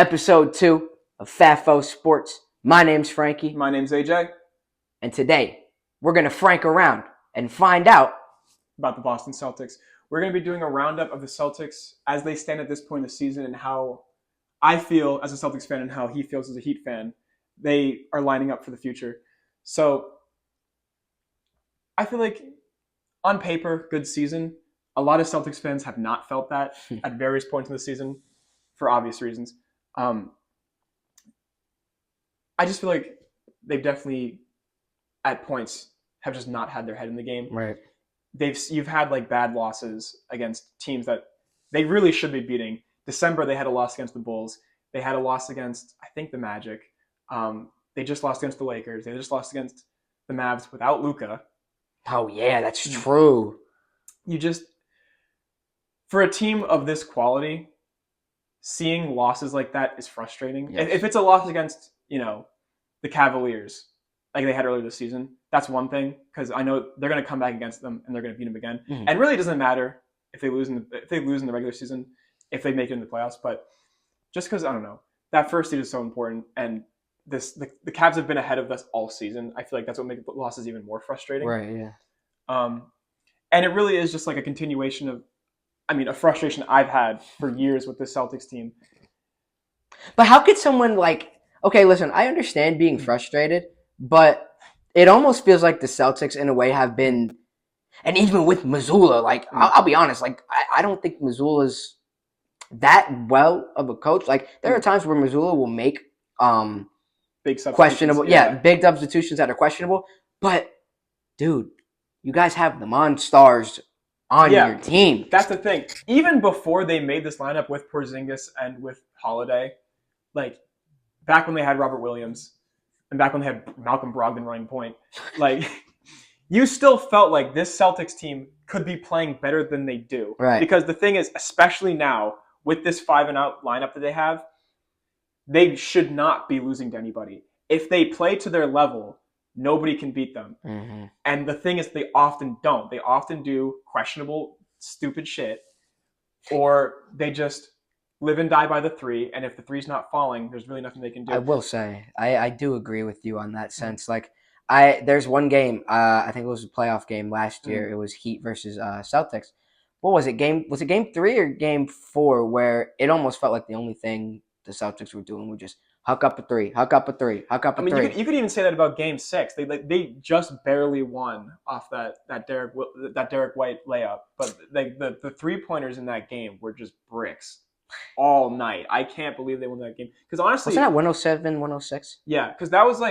episode 2 of FAFO Sports. My name's Frankie, My name's AJ. and today we're going to frank around and find out About the Boston Celtics. We're going to be doing a roundup of the Celtics as they stand at this point in the season and how I feel as a Celtics fan and how he feels as a Heat fan. They are lining up for the future. So I feel like on paper, good season. A lot of Celtics fans have not felt that at various points in the season for obvious reasons. I just feel like they've definitely, at points, have just not had their head in the game. Right. You've had like bad losses against teams that they really should be beating. December they had a loss against the Bulls. They had a loss against, I think, the Magic. They just lost against the Lakers. They just lost against the Mavs without Luka. Oh, yeah, that's true. For a team of this quality, seeing losses like that is frustrating. Yes. If it's a loss against, the Cavaliers, like they had earlier this season, that's one thing, because I know they're going to come back against them and they're going to beat them again. Mm-hmm. And really, it doesn't matter if they lose in the regular season, if they make it in the playoffs. But just because, I don't know, that first seed is so important, and the Cavs have been ahead of us all season. I feel like that's what makes the losses even more frustrating. Right, yeah. And it really is just like a continuation of, a frustration I've had for years with this Celtics team. But how could someone okay, listen, I understand being frustrated, but it almost feels like the Celtics in a way have been, and even with Mazulla, I'll be honest, I don't think Mazzulla's that well of a coach. There are times where Mazulla will make big substitutions. Questionable, big substitutions that are questionable. But dude, you guys have the Monstars on your team. That's the thing. Even before they made this lineup with Porzingis and with Holiday, back when they had Robert Williams and back when they had Malcolm Brogdon running point, you still felt like this Celtics team could be playing better than they do. Right. Because the thing is, especially now with this 5-and-out lineup that they have, they should not be losing to anybody. If they play to their level, nobody can beat them. Mm-hmm. And the thing is, they often don't. They often do questionable, stupid shit, or they just live and die by the three, and if the three's not falling, there's really nothing they can do. I will say, I do agree with you on that sense. There's one game, I think it was a playoff game last year. It was Heat versus Celtics. What was it? Was it game 3 or game 4 where it almost felt like the only thing the Celtics were doing was just huck up a three, huck up a three, huck up a three. You could even say that about game 6. They just barely won off that Derek White layup, but the 3-pointers in that game were just bricks all night. I can't believe they won that game, because honestly, wasn't that 107, 106? Yeah, because that was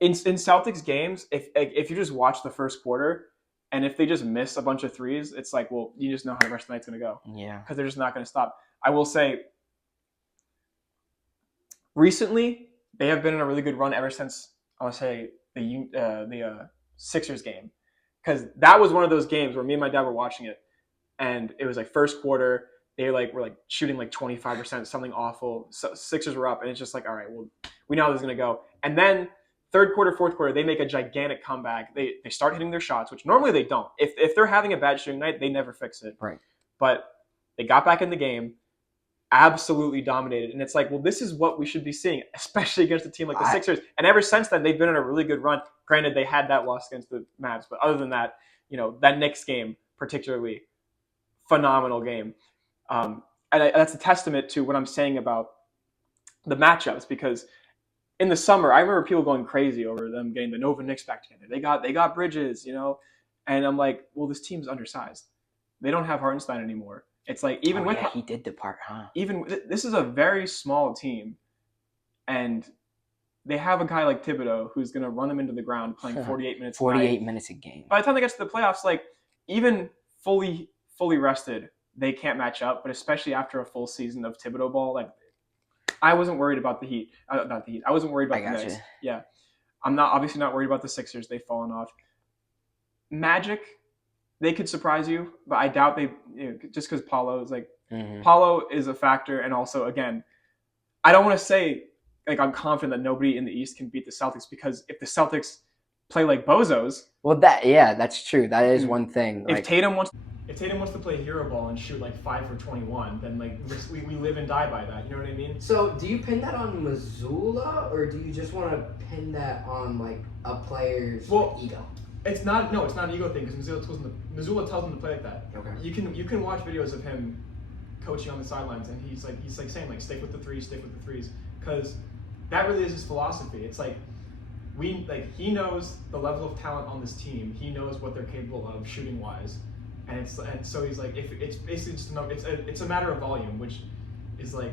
in Celtics games, if you just watch the first quarter, and if they just miss a bunch of threes, it's well, you just know how the rest of the night's going to go. Yeah. Because they're just not going to stop. I will say, recently, they have been in a really good run ever since, I would say, the Sixers game. Because that was one of those games where me and my dad were watching it, and it was first quarter, they were shooting 25%, something awful. So Sixers were up, and it's just all right, well, we know how this is going to go. And then third quarter, fourth quarter, they make a gigantic comeback. They start hitting their shots, which normally they don't. If they're having a bad shooting night, they never fix it. Right. But they got back in the game, absolutely dominated. And it's well, this is what we should be seeing, especially against a team like the Sixers. And ever since then, they've been on a really good run. Granted, they had that loss against the Mavs. But other than that, that Knicks game, particularly, phenomenal game. And that's a testament to what I'm saying about the matchups, because in the summer, I remember people going crazy over them getting the Nova Knicks back together. They got Bridges, and I'm well, this team's undersized. They don't have Hartenstein anymore. It's he did depart, huh? Even this is a very small team, and they have a guy like Thibodeau who's going to run them into the ground playing 48 minutes. 48 minutes a game. By the time they get to the playoffs, even fully rested, they can't match up. But especially after a full season of Thibodeau ball, I wasn't worried about the Heat. Not the Heat. I wasn't worried about the Knicks. Yeah, I'm obviously not worried about the Sixers. They've fallen off. Magic, they could surprise you, but I doubt they. Just because Paulo is Paulo is a factor, and also again, I don't want to say I'm confident that nobody in the East can beat the Celtics, because if the Celtics play like bozos, well, that's true. That is one thing. If Tatum wants, if Tatum wants to play hero ball and shoot like 5 for 21, then like we live and die by that. You know what I mean? So do you pin that on Mazulla, or do you just want to pin that on like a player's ego? It's not an ego thing because Mazulla tells him to play like that. Okay. You can watch videos of him coaching on the sidelines, and he's like saying like stick with the threes, because that really is his philosophy. It's like he knows the level of talent on this team. He knows what they're capable of shooting wise, and so he's like, if it's basically just it's a matter of volume, which is like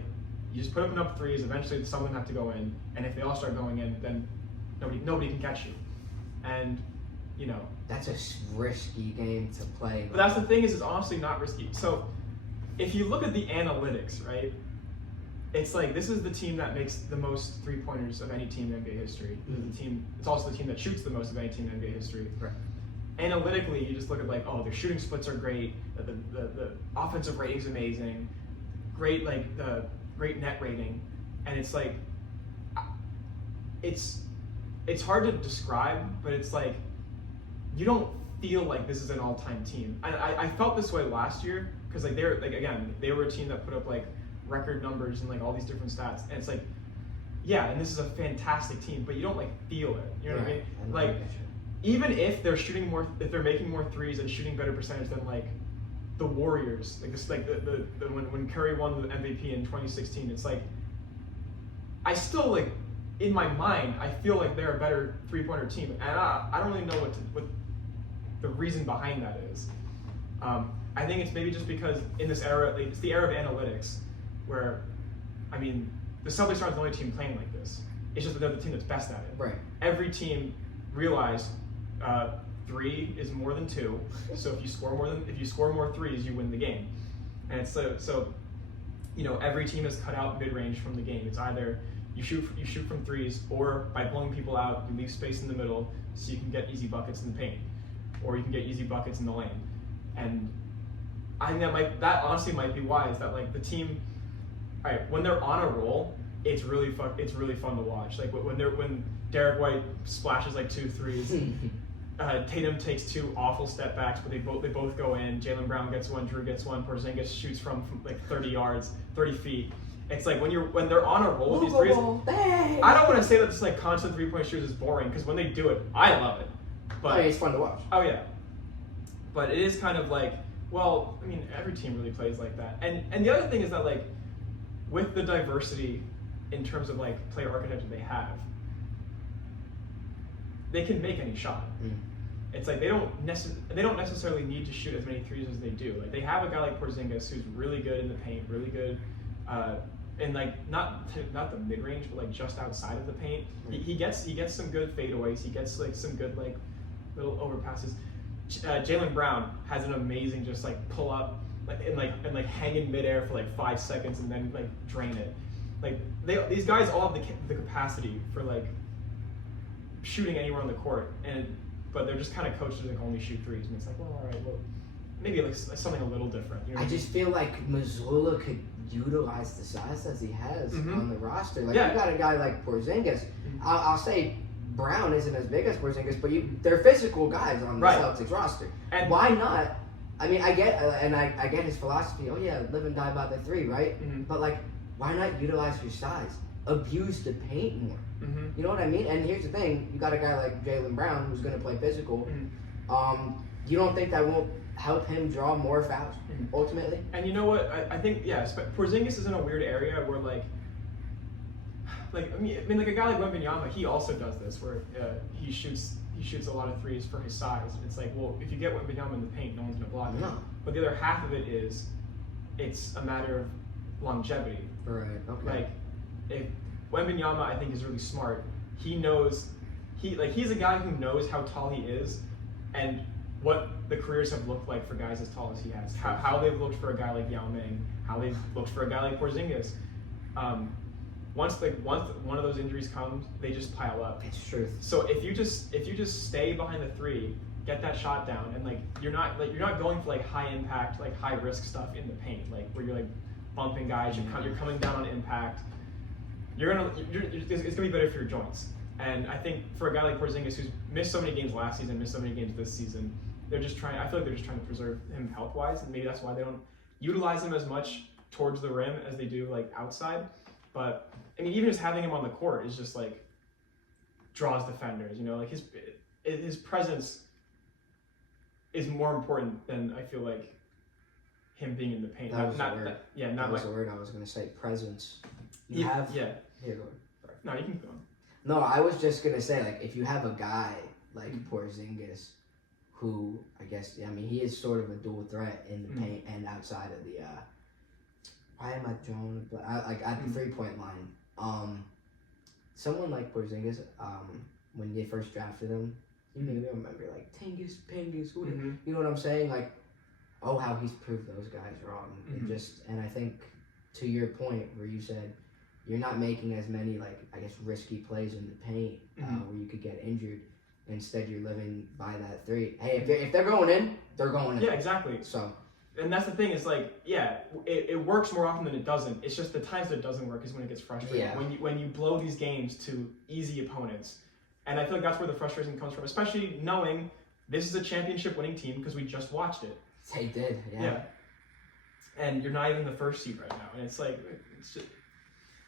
you just put up enough threes. Eventually, some of them have to go in, and if they all start going in, then nobody can catch you, and you know that's a risky game to play. But that's the thing is, it's honestly not risky. So if you look at the analytics, right? It's like this is the team that makes the most 3-pointers of any team in NBA history. Mm-hmm. It's also the team that shoots the most of any team in NBA history. Right. Analytically, you just look at like, oh, their shooting splits are great. The offensive rating's amazing. Great great net rating, and it's like it's hard to describe, but it's like you don't feel like this is an all-time team. I felt this way last year because like they were a team that put up like record numbers and like all these different stats, and it's like, yeah, and this is a fantastic team, but you don't like feel it. You know what I mean? Like even if they're shooting more, if they're making more threes and shooting better percentage than like the Warriors, like this, like the when Curry won the MVP in 2016, it's like I still like in my mind I feel like they're a better 3-pointer team, and I don't really know what the reason behind that is. I think it's maybe just because in this era, like, it's the era of analytics, where, I mean, the Celtics aren't the only team playing like this. It's just that they're the team that's best at it. Right. Every team realized 3 is more than 2, so if you score more threes, you win the game. And it's so you know, every team has cut out mid-range from the game. It's either you shoot from threes, or by blowing people out, you leave space in the middle so you can get easy buckets in the paint, or you can get easy buckets in the lane. And I think that honestly might be why, is that like the team, all right, when they're on a roll, it's really fun to watch. Like when Derek White splashes like 2 threes, Tatum takes 2 awful step backs, but they both go in. Jaylen Brown gets one, Drew gets one, Porzingis shoots from like 30 feet. It's like when they're on a roll with these threes. I don't want to say that this like constant 3-point shooters is boring, because when they do it, I love it. But it's fun to watch. Oh yeah, but it is kind of like, well, I mean, every team really plays like that. And the other thing is that like with the diversity in terms of like player architecture they have, they can make any shot. It's like they don't necessarily need to shoot as many threes as they do. Like they have a guy like Porzingis who's really good in the paint, really good, and like not the mid range, but like just outside of the paint. He gets some good fadeaways. He gets like some good like little overpasses. Jaylen Brown has an amazing just like pull up and hang in midair for like 5 seconds and then like drain it. Like these guys all have the capacity for like shooting anywhere on the court, but they're just kind of coached to like only shoot threes, and it's like, well, all right, well, maybe like something a little different. You know I just feel like Mazulla could utilize the size that he has on the roster. Like you got a guy like Porzingis. I'll say Brown isn't as big as Porzingis, but they're physical guys on the Celtics roster. And why not? I mean, I get his philosophy. Oh yeah, live and die by the 3, right? But like, why not utilize your size? Abuse the paint more. You know what I mean? And here's the thing: you got a guy like Jaylen Brown who's going to play physical. You don't think that won't help him draw more fouls ultimately? And you know what? I think Porzingis is in a weird area where I mean, like a guy like Wembanyama, he also does this where he shoots a lot of threes for his size. It's like, well, if you get Wembanyama in the paint, no one's gonna block him. But the other half of it is, it's a matter of longevity. Right. Okay. Like, if Wembanyama, I think, is really smart. He knows he's a guy who knows how tall he is, and what the careers have looked like for guys as tall as he has. How they've looked for a guy like Yao Ming, how they've looked for a guy like Porzingis. Once one of those injuries comes, they just pile up. It's true. So if you just stay behind the 3, get that shot down, and you're not going for like high impact, like high risk stuff in the paint, like where you're like bumping guys, you're coming down on impact. It's gonna be better for your joints. And I think for a guy like Porzingis, who's missed so many games last season, missed so many games this season, they're just trying. I feel like they're just trying to preserve him health wise, and maybe that's why they don't utilize him as much towards the rim as they do like outside. But I mean, even just having him on the court is just like draws defenders. You know, like his presence is more important than I feel like him being in the paint. That was the word. Not That was like the word I was going to say. Presence. yeah. Here, go. Sorry. No, you can go on. No, I was just going to say, like, if you have a guy like Porzingis, who, I guess, I mean, he is sort of a dual threat in the paint and outside of the, why am I drawing, like, at the three-point line. Someone like Porzingis, when they first drafted him, you may remember, like, Tingus, Pingus, you know what I'm saying? Like, oh, how he's proved those guys wrong. And I think, to your point where you said you're not making as many, like, I guess, risky plays in the paint where you could get injured. Instead, you're living by that three. Hey, if they're going in, they're going in. Yeah, exactly. So, and that's the thing is like, yeah, it works more often than it doesn't. It's just the times that it doesn't work is when it gets frustrating. Yeah. When you blow these games to easy opponents. And I feel like that's where the frustration comes from, especially knowing this is a championship winning team because we just watched it. they did, Yeah. And you're not even the first seed right now. And it's like,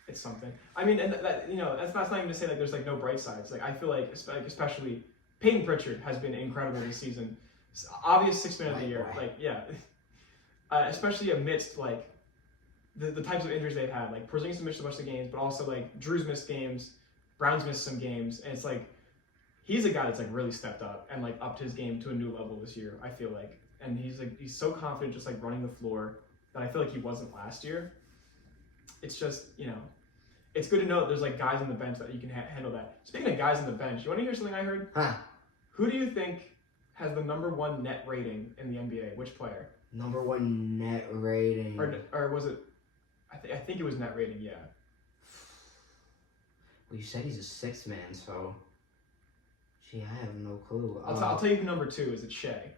it's something. I mean, and that, you know, that's not even to say like there's like no bright sides. Like I feel like especially Peyton Pritchard has been incredible this season. It's obvious 6th man of the year. Like, yeah. Especially amidst like the types of injuries they've had. Like Porzingis missed a bunch of games, but also like Drew's missed games, Brown's missed some games, and it's like he's a guy that's like really stepped up and like upped his game to a new level this year, I feel like. And he's so confident just like running the floor that I feel like he wasn't last year. It's just, you know, it's good to know that there's like guys on the bench that you can handle that. Speaking of guys on the bench, you want to hear something I heard? Huh. Who do you think has the #1 net rating in the NBA? Which player? #1 net rating. Or was it? I think it was net rating. Yeah. Well, you said he's a 6th man, so. Gee, I have no clue. I'll tell you who #2 is. It's Shea.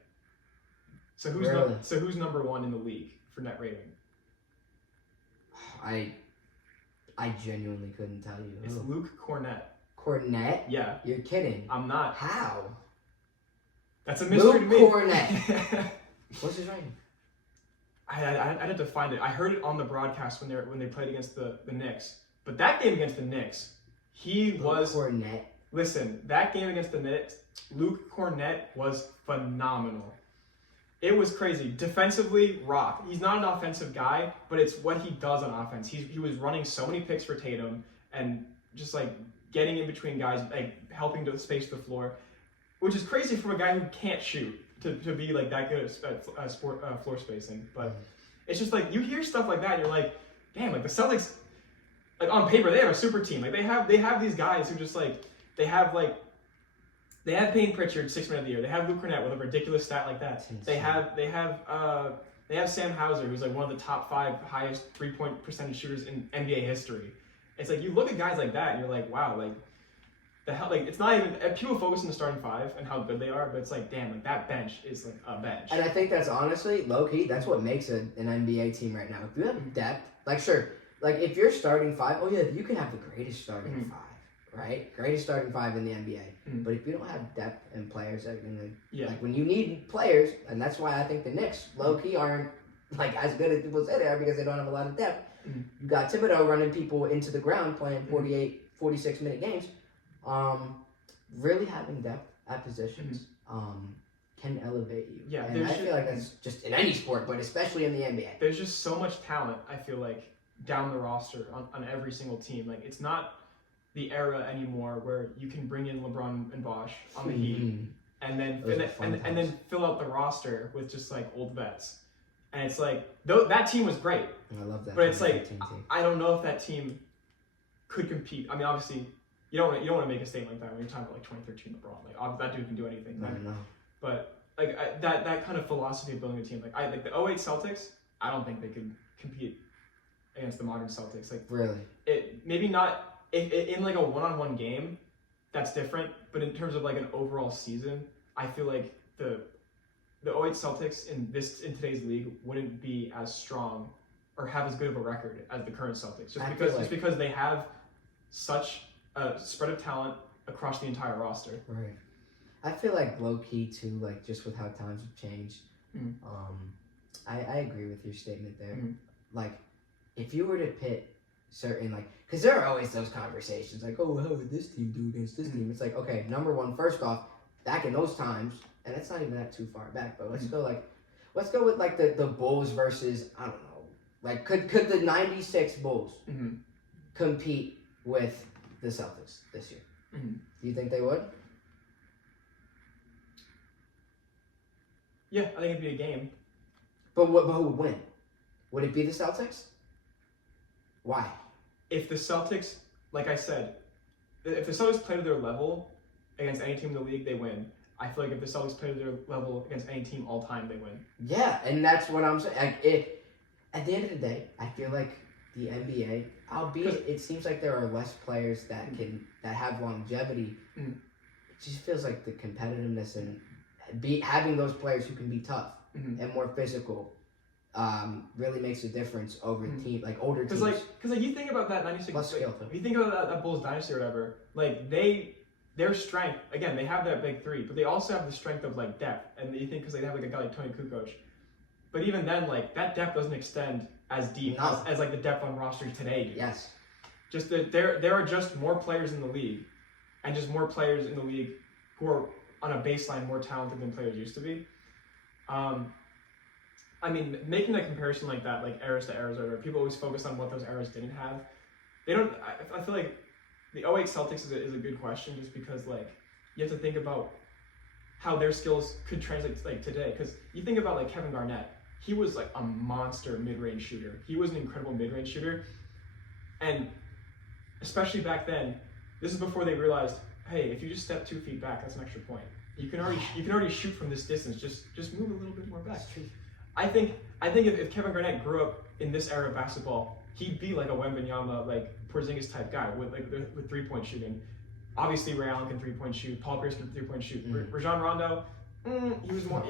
So who's Really? who's #1 in the league for net rating? I genuinely couldn't tell you. It's Luke Cornett. Cornett? Yeah. You're kidding. I'm not. How? That's a mystery to me. Luke Cornett. What's his rating? I had to find it. I heard it on the broadcast when they played against the Knicks. But that game against the Knicks, Luke Cornett. Listen, that game against the Knicks, Luke Cornett was phenomenal. It was crazy. Defensively, rock. He's not an offensive guy, but it's what he does on offense. He was running so many picks for Tatum and just like getting in between guys, like helping to space the floor, which is crazy for a guy who can't shoot to be like that good at floor spacing. But it's just like you hear stuff like that, and you're like, damn, like the Celtics, like on paper they have a super team. Like they have these guys who just like they have Peyton Pritchard, 6th man of the year. They have Luke Cornett with a ridiculous stat like that. They have Sam Hauser, who's like one of the top 5 highest 3-point percentage shooters in NBA history. It's like you look at guys like that and you're like, wow, like the hell, like it's not even people focus on the starting 5 and how good they are, but it's like, damn, like that bench is like a bench. And I think that's honestly low key. That's what makes an NBA team right now. If you have depth, like sure, like if you're starting 5, oh yeah, you can have the greatest starting 5. Right? Greatest starting 5 in the NBA. But if you don't have depth and players that are going to, like when you need players, and that's why I think the Knicks, low-key, aren't like as good as people say they are because they don't have a lot of depth. You got Thibodeau running people into the ground playing 48, 46-minute games. Really having depth at positions can elevate you. Yeah, and I feel like that's just in any sport, but especially in the NBA. There's just so much talent, I feel like, down the roster on every single team. Like it's not the era anymore where you can bring in LeBron and Bosh on the Heat and then fill out the roster with just like old vets. And it's like that team was great. I love that. But it's like I don't know if that team could compete. I mean, obviously you don't want to make a statement like that when you're talking about like 2013 LeBron. Like that dude can do anything. I know. But like that kind of philosophy of building a team, like the 08 Celtics, I don't think they could compete against the modern Celtics. Like really, it maybe not. In like a one-on-one game, that's different. But in terms of like an overall season, I feel like the 08 Celtics in today's league wouldn't be as strong or have as good of a record as the current Celtics, just because they have such a spread of talent across the entire roster. Right. I feel like low key too, like just with how times have changed. Mhm. I agree with your statement there. Mhm. Like, if you were to pit certain because there are always those conversations like, oh, how would this team do against this team? It's like, okay, number one, first off, back in those times, and it's not even that too far back, but let's go with like the Bulls versus I don't know, like could the '96 Bulls compete with the Celtics this year? Do you think they would? Yeah, I think it'd be a game. But who would win? Would it be the Celtics? Why? If the Celtics, like I said, if the Celtics play to their level against any team in the league, they win. I feel like if the Celtics play to their level against any team all time, they win. Yeah, and that's what I'm saying. At the end of the day, I feel like the NBA, albeit it seems like there are less players that have longevity, it just feels like the competitiveness and having those players who can be tough and more physical really makes a difference over team like older teams. Because you think about that '96. Plus skill. If you think about that Bulls dynasty or whatever, like their strength again, they have that big three, but they also have the strength of like depth. And you think because they have like a guy like Tony Kukoc, but even then, like that depth doesn't extend as deep as like the depth on rosters today do. Yes. Just that there are just more players in the league, and just more players in the league who are on a baseline more talented than players used to be. I mean, making a comparison like that, like eras to eras, or people always focus on what those eras didn't have. They don't. I feel like the '08 Celtics is a good question, just because like you have to think about how their skills could translate to, like today. Because you think about like Kevin Garnett, he was like a monster mid-range shooter. He was an incredible mid-range shooter, and especially back then, this is before they realized, hey, if you just step 2 feet back, that's an extra point. You can already shoot from this distance. Just move a little bit more back. I think if Kevin Garnett grew up in this era of basketball, he'd be like a Wembanyama, like Porzingis type guy with 3-point shooting. Obviously, Ray Allen can 3-point shoot. Paul Pierce can 3-point shoot. Rajon Rondo, he was more.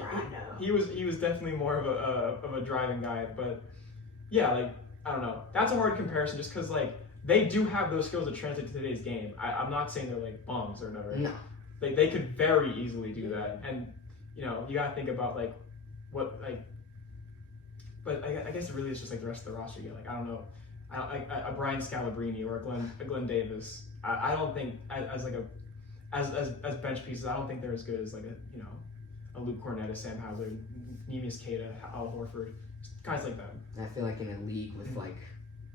He was definitely more of a driving guy. But yeah, like I don't know. That's a hard comparison, just because like they do have those skills to translate to today's game. I'm not saying they're like bums or whatever. No. They could very easily do that, and you know you gotta think about like what like. But I guess it really is just like the rest of the roster. Like I don't know, a Brian Scalabrine or a Glenn Davis. I don't think as bench pieces. I don't think they're as good as like a Luke Cornett, a Sam Hauser, Neemias Queta, Al Horford, guys like that. I feel like in a league with like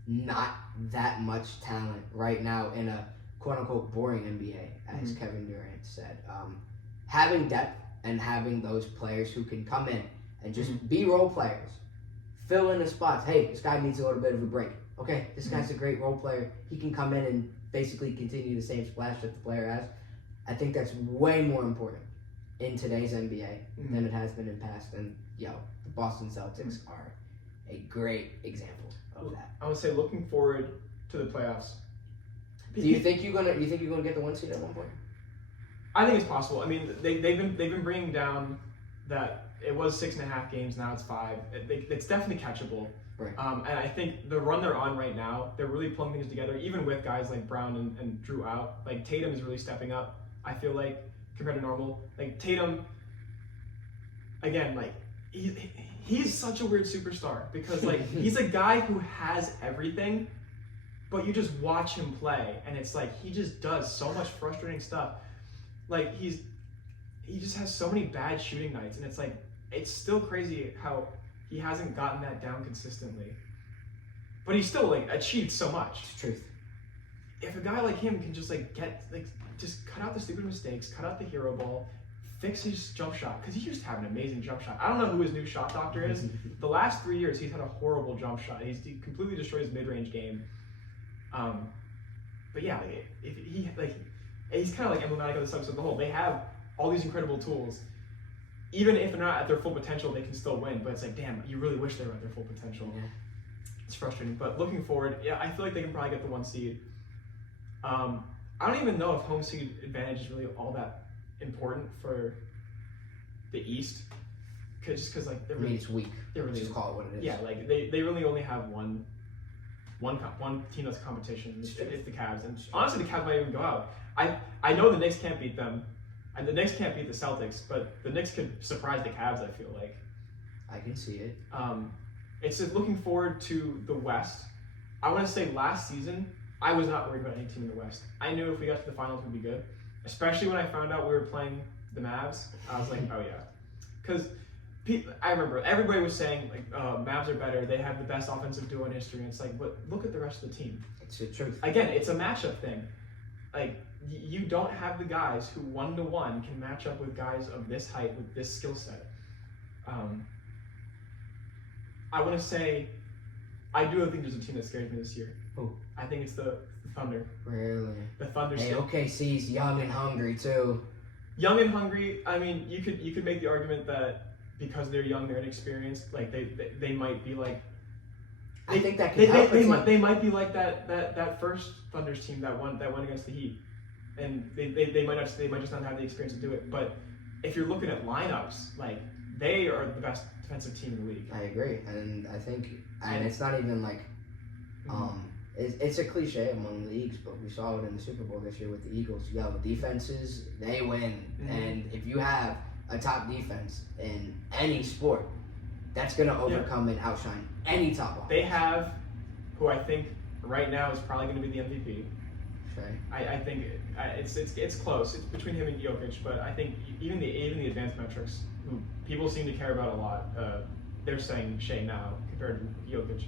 not that much talent right now in a quote unquote boring NBA, as Kevin Durant said, having depth and having those players who can come in and just be role players. Fill in the spots. Hey, this guy needs a little bit of a break. Okay, this guy's a great role player. He can come in and basically continue the same splash that the player has. I think that's way more important in today's NBA than it has been in past. And the Boston Celtics are a great example of that. I would say looking forward to the playoffs. Do you think you're gonna get the 1 seed at one point? I think it's possible. I mean, they've been bringing down that. It was 6.5 games, now it's 5. It's definitely catchable. Right. And I think the run they're on right now, they're really pulling things together, even with guys like Brown and Drew out. Like Tatum is really stepping up, I feel like, compared to normal. Like Tatum, again, like he's such a weird superstar because like he's a guy who has everything, but you just watch him play and it's like he just does so much frustrating stuff. Like he just has so many bad shooting nights, and it's like it's still crazy how he hasn't gotten that down consistently. But he's still like achieved so much. It's the truth. If a guy like him can just just cut out the stupid mistakes, cut out the hero ball, fix his jump shot, because he used to have an amazing jump shot. I don't know who his new shot doctor is. The last 3 years he's had a horrible jump shot. He completely destroyed his mid-range game. But yeah, if he he's kind of like emblematic of the Celtics as a whole. They have all these incredible tools. Even if they're not at their full potential, they can still win. But it's like, damn, you really wish they were at their full potential. Yeah. It's frustrating. But looking forward, yeah, I feel like they can probably get the 1 seed. I don't even know if home seed advantage is really all that important for the East. Just because like it's weak. They're really just call it what it is. Yeah, like they really only have one team that's competition. It's the Cavs, and honestly, the Cavs might even go out. I know the Knicks can't beat them. And the Knicks can't beat the Celtics, but the Knicks could surprise the Cavs, I feel like. I can see it. It's just looking forward to the West. I want to say last season, I was not worried about any team in the West. I knew if we got to the finals, we'd be good. Especially when I found out we were playing the Mavs. I was like, oh yeah. Because I remember everybody was saying, like, Mavs are better. They have the best offensive duo in history. And it's like, but look at the rest of the team. It's the truth. Again, it's a matchup thing. Like, you don't have the guys who 1-to-1 can match up with guys of this height with this skill set. I want to say, I do think there's a team that scares me this year. Who? I think it's the Thunder. Really? The Thunder. Hey, OKC's young and hungry too. Young and hungry. I mean, you could make the argument that because they're young, they're inexperienced. Like they might be like. I think that could help. They might be like that first Thunder's team that won against the Heat, and they might just not have the experience to do it. But if you're looking at lineups, like they are the best defensive team in the league. I agree, and I think, and it's not even like, it's a cliche among leagues, but we saw it in the Super Bowl this year with the Eagles. Yo, defenses, they win, and if you have a top defense in any sport, that's gonna overcome and outshine any top offense. They have, who I think right now is probably going to be the MVP. Okay. I think it's close. It's between him and Jokic, but I think even the advanced metrics, who people seem to care about a lot, they're saying Shea now compared to Jokic.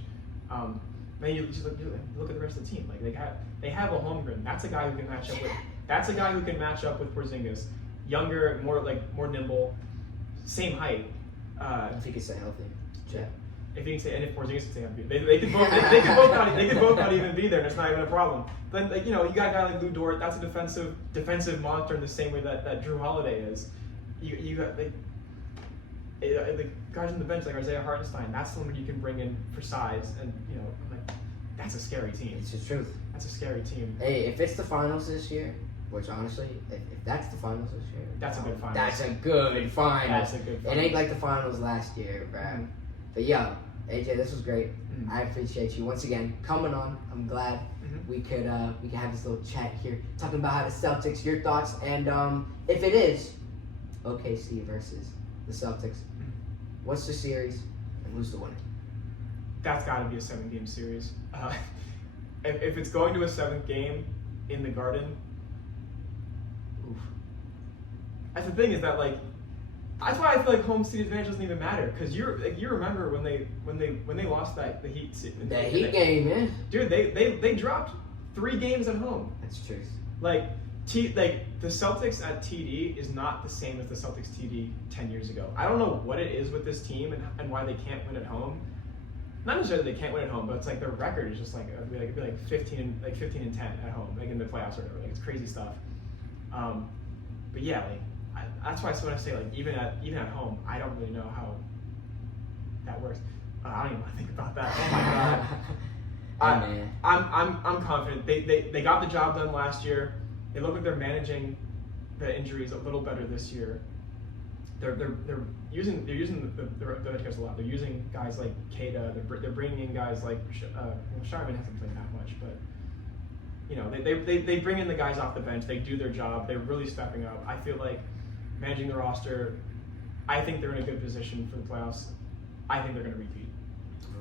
Then you just look at the rest of the team. Like they have a Holmgren. That's a guy who can match up with. That's a guy who can match up with Porzingis. Younger, more nimble, same height. If he can stay healthy. Yeah. If he can stay, and if Porzingis can stay healthy, they could both not even be there, and it's not even a problem. Then you got a guy like Lou Dort. That's a defensive monster in the same way that Drew Holiday is. You got the guys on the bench like Isaiah Hartenstein. That's someone you can bring in for size, and I'm like, that's a scary team. It's the truth. That's a scary team. Hey, if it's the finals this year, which honestly, if that's the finals this year, that's a good finals. That's a good finals. That's a good finals. It ain't like the finals last year, bro. Mm-hmm. But yo, AJ, this was great. I appreciate you once again coming on. I'm glad we could have this little chat here, talking about how the Celtics, your thoughts, and if it is OKC versus the Celtics, what's the series and who's the winner? That's got to be a 7-game series. If it's going to a 7th game in the Garden, oof. That's the thing is that that's why I feel like home seat advantage doesn't even matter, because you remember when they lost the Heat game, man. Dude, they dropped 3 games at home. That's true. The Celtics at TD is not the same as the Celtics TD 10 years ago. I don't know what it is with this team and why they can't win at home. Not necessarily they can't win at home, but it's like their record is just it'd be 15 and 10 at home, in the playoffs or whatever. It's crazy stuff. But yeah, that's why I want to say even at home, I don't really know how that works. I don't even want to think about that. Oh my god. I'm confident. They got the job done last year. They look like they're managing the injuries a little better this year. They're using the bench guys a lot. They're using guys like Keita. They're bringing in guys like Sharman hasn't played that much, but they bring in the guys off the bench. They do their job. They're really stepping up. I feel like managing the roster, I think they're in a good position for the playoffs. I think they're going to repeat.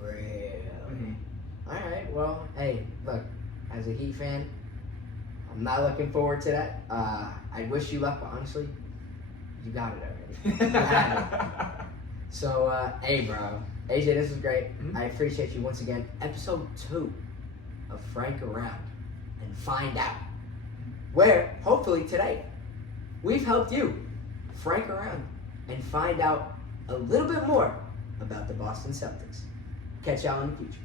Really? All right. Well, hey, look, as a Heat fan, I'm not looking forward to that. I wish you luck, but honestly, you got it already. You had it. So, hey, bro. AJ, this was great. I appreciate you once again. Episode 2 of Frank Around and Find Out, where, hopefully today, we've helped you Frank around and find out a little bit more about the Boston Celtics. Catch y'all in the future.